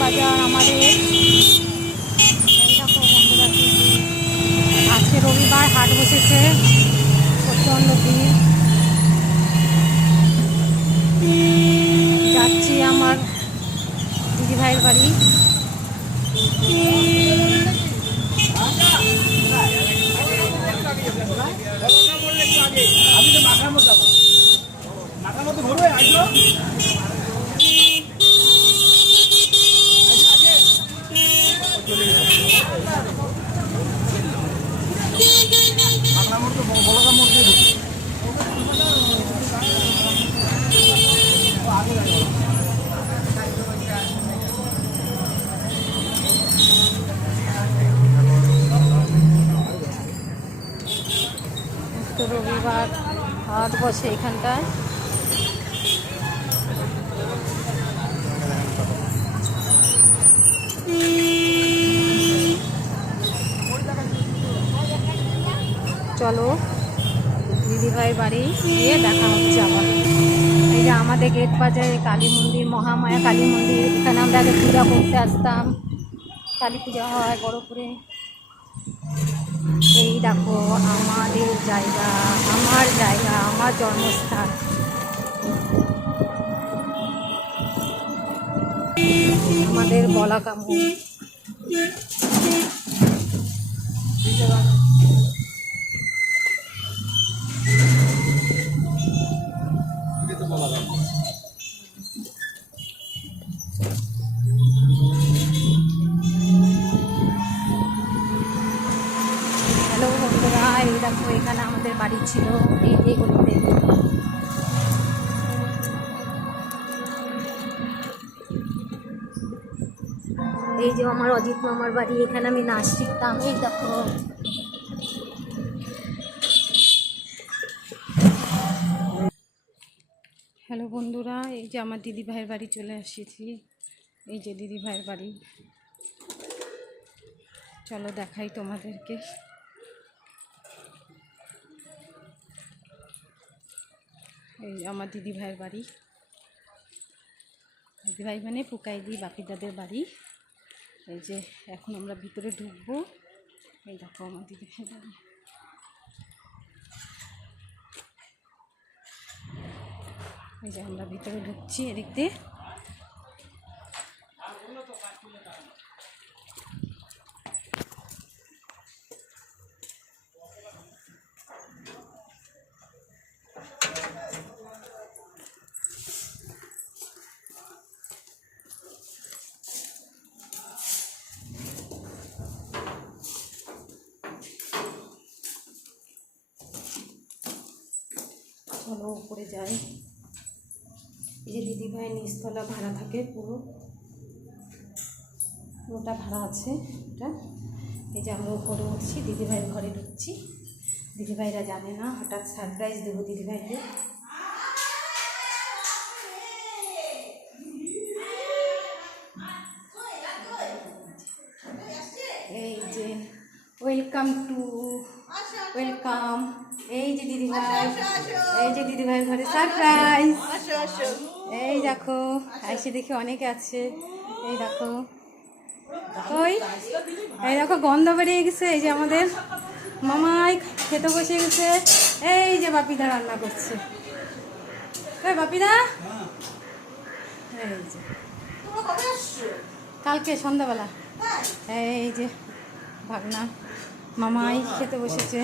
বাজার আমাদের। আজকে রবিবার, হাট বসেছে, প্রচণ্ড ভিড়। যাচ্ছি আমার দিদিভাইয়ের বাড়ি। রবিবার হাট বসে এখানটায়। চলো দিদিভাই বাড়ি গিয়ে দেখা হচ্ছে আবার। এই যে আমাদের গেট বাজারে কালী মন্দির, মহামায়া কালী মন্দির, এখানে আমরা আগে পূজা করতে আসতাম। কালী পূজা হয় বড় করে। এই দেখো আমাদের জায়গা, আমার জায়গা, আমার জন্মস্থান। আমাদের বলা কামু। হ্যালো বন্ধুরা, এই দেখো এখানে আমাদের বাড়ি ছিল, এই গলিতে। এই যে আমার অজিত মামার বাড়ি, এখানে আমি নাচ শিখতাম। এই দেখো হ্যালো বন্ধুরা, এই যে আমার দিদি ভাইয়ের বাড়ি চলে এসেছি। এই যে দিদি ভাইয়ের বাড়ি, চলো দেখাই তোমাদেরকে। এই আমার দিদি ভাইয়ের বাড়ি। দিদি ভাই মানে পুকাইদি বাপি দাদের বাড়ি। এই যে এখন আমরা ভিতরে ঢুকবো। এই দেখো আমার দিদি ভাইয়ের বাড়ি। এই যে আমরা ভিতরে ঢুকছি এদিক দিয়ে। চলো উপরে যাই। এই যে দিদি ভাই নিচতলা ভাড়া থাকে, পুরোটা ভাড়া আছে এটা। এই যে আমরা উপরে উঠছি, দিদি ভাইয়ের ঘরে ঢুকছি। দিদি ভাইরা জানে না, হঠাৎ সারপ্রাইজ দেবো দিদি ভাইকে। এই যে ওয়েলকাম টু ওয়েলকাম। এই যে দিদি ভাই, এই যে দিদি ভাইয়ের ঘরে সারপ্রাইজ। এই দেখো এসে দেখি অনেকে আছে। এই দেখো, ওই এই দেখো গন্ধ বেরিয়ে গেছে। এই যে আমাদের মামাই খেতে বসে গেছে। এই যে বাপিদা রান্না করছে। ওই বাপিদা, এই যে কালকে সন্ধ্যাবেলা। এই যে ভাগনা মামাই খেতে বসেছে।